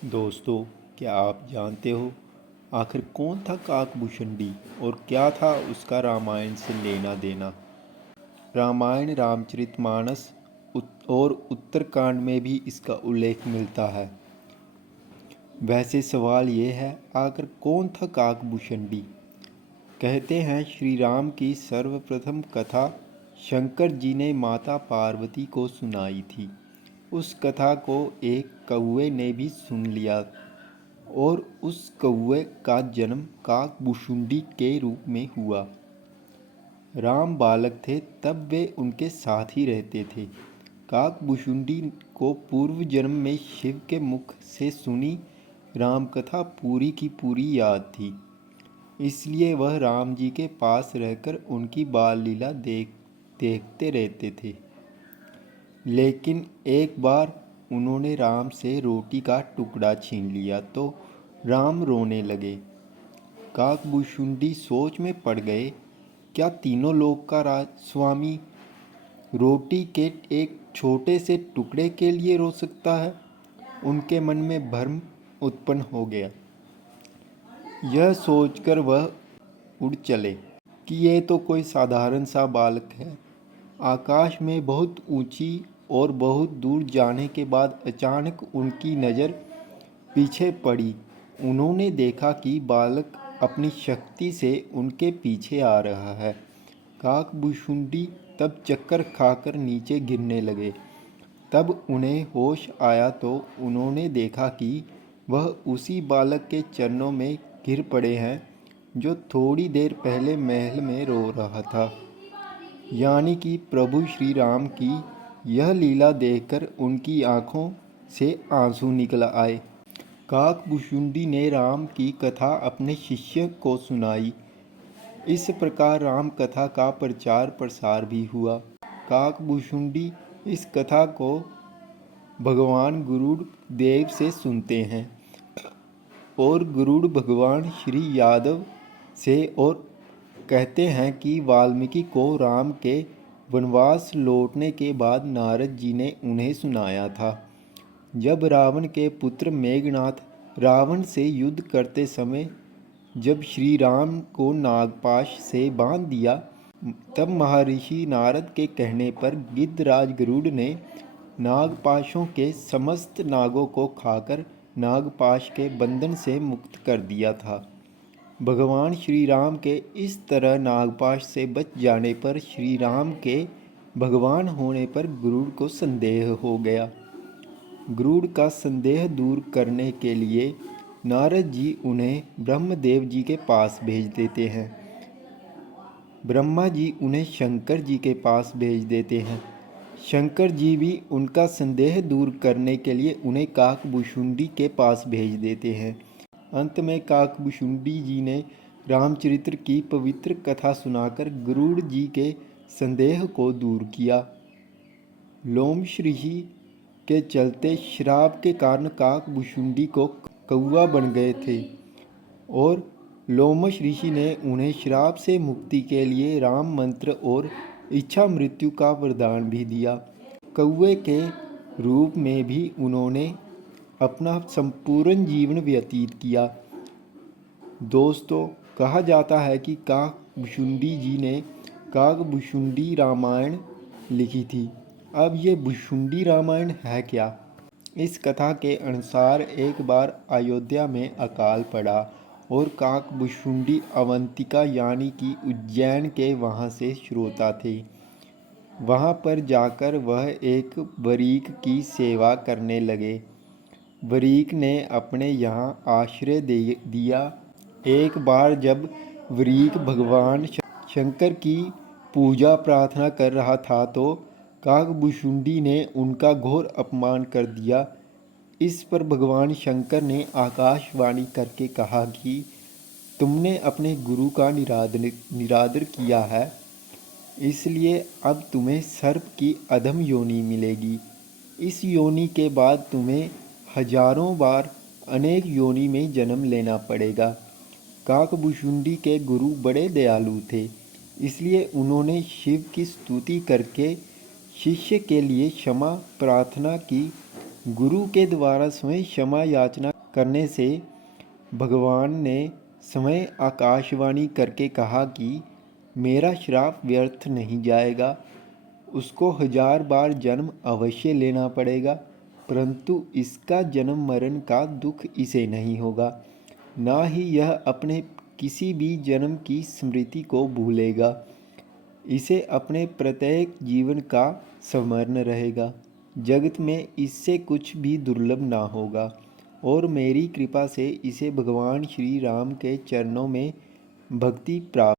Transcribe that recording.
दोस्तों, क्या आप जानते हो आखिर कौन था काकभूषुंडी और क्या था उसका रामायण से लेना देना। रामायण, रामचरितमानस और उत्तरकांड में भी इसका उल्लेख मिलता है। वैसे सवाल ये है, आखिर कौन था काकभूषुंडी। कहते हैं श्री राम की सर्वप्रथम कथा शंकर जी ने माता पार्वती को सुनाई थी। उस कथा को एक कौवे ने भी सुन लिया और उस कौवे का जन्म काकभूषुंडी के रूप में हुआ। राम बालक थे तब वे उनके साथ ही रहते थे। काकभूषुंडी को पूर्व जन्म में शिव के मुख से सुनी राम कथा पूरी की पूरी याद थी। इसलिए वह राम जी के पास रहकर उनकी बाल लीला देखते रहते थे। लेकिन एक बार उन्होंने राम से रोटी का टुकड़ा छीन लिया तो राम रोने लगे। काकभूषुंडी सोच में पड़ गए, क्या तीनों लोक का स्वामी रोटी के एक छोटे से टुकड़े के लिए रो सकता है। उनके मन में भ्रम उत्पन्न हो गया। यह सोचकर वह उड़ चले कि ये तो कोई साधारण सा बालक है। आकाश में बहुत ऊंची और बहुत दूर जाने के बाद अचानक उनकी नज़र पीछे पड़ी। उन्होंने देखा कि बालक अपनी शक्ति से उनके पीछे आ रहा है। काकभूषुंडी तब चक्कर खाकर नीचे गिरने लगे। तब उन्हें होश आया तो उन्होंने देखा कि वह उसी बालक के चरणों में गिर पड़े हैं जो थोड़ी देर पहले महल में रो रहा था। यानी कि प्रभु श्री राम की यह लीला देखकर उनकी आंखों से आंसू निकल आए। काकभूषुंडी ने राम की कथा अपने शिष्य को सुनाई। इस प्रकार राम कथा का प्रचार प्रसार भी हुआ। काकभूषुंडी इस कथा को भगवान गरुड़ देव से सुनते हैं और गरुड़ भगवान श्री यादव से, और कहते हैं कि वाल्मीकि को राम के वनवास लौटने के बाद नारद जी ने उन्हें सुनाया था। जब रावण के पुत्र मेघनाथ रावण से युद्ध करते समय जब श्री राम को नागपाश से बांध दिया, तब महर्षि नारद के कहने पर गिद्धराज गरुड़ ने नागपाशों के समस्त नागों को खाकर नागपाश के बंधन से मुक्त कर दिया था। भगवान श्री राम के इस तरह नागपाश से बच जाने पर श्री राम के भगवान होने पर गरुड़ को संदेह हो गया। गरुड़ का संदेह दूर करने के लिए नारद जी उन्हें ब्रह्मदेव जी के पास भेज देते हैं। ब्रह्मा जी उन्हें शंकर जी के पास भेज देते हैं। शंकर जी भी उनका संदेह दूर करने के लिए उन्हें काकभूषुंडी के पास भेज देते हैं। अंत में काकभूषुंडी जी ने रामचरित्र की पवित्र कथा सुनाकर गरुड़ जी के संदेह को दूर किया। लोमश ऋषि के चलते श्राप के कारण काकभूषुंडी को कौवा बन गए थे और लोमश ऋषि ने उन्हें श्राप से मुक्ति के लिए राम मंत्र और इच्छा मृत्यु का वरदान भी दिया। कौवे के रूप में भी उन्होंने अपना संपूर्ण जीवन व्यतीत किया। दोस्तों, कहा जाता है कि काकभूषुंडी जी ने काकभूषुंडी रामायण लिखी थी। अब ये भुषुंडी रामायण है क्या? इस कथा के अनुसार एक बार अयोध्या में अकाल पड़ा और काकभूषुंडी अवंतिका यानी कि उज्जैन के वहाँ से श्रोता थे। वहाँ पर जाकर वह एक वरीक की सेवा करने लगे। वरीक ने अपने यहाँ आश्रय दिया। एक बार जब वरीक भगवान शंकर की पूजा प्रार्थना कर रहा था तो काकभूषुंडी ने उनका घोर अपमान कर दिया। इस पर भगवान शंकर ने आकाशवाणी करके कहा कि तुमने अपने गुरु का निरादर किया है, इसलिए अब तुम्हें सर्प की अधम योनि मिलेगी। इस योनि के बाद तुम्हें हजारों बार अनेक योनि में जन्म लेना पड़ेगा। काकभूषुंडी के गुरु बड़े दयालु थे, इसलिए उन्होंने शिव की स्तुति करके शिष्य के लिए क्षमा प्रार्थना की। गुरु के द्वारा स्वयं क्षमा याचना करने से भगवान ने स्वयं आकाशवाणी करके कहा कि मेरा श्राप व्यर्थ नहीं जाएगा, उसको 1000 बार जन्म अवश्य लेना पड़ेगा, परंतु इसका जन्म मरण का दुख इसे नहीं होगा, ना ही यह अपने किसी भी जन्म की स्मृति को भूलेगा। इसे अपने प्रत्येक जीवन का स्मरण रहेगा। जगत में इससे कुछ भी दुर्लभ ना होगा और मेरी कृपा से इसे भगवान श्री राम के चरणों में भक्ति प्राप्त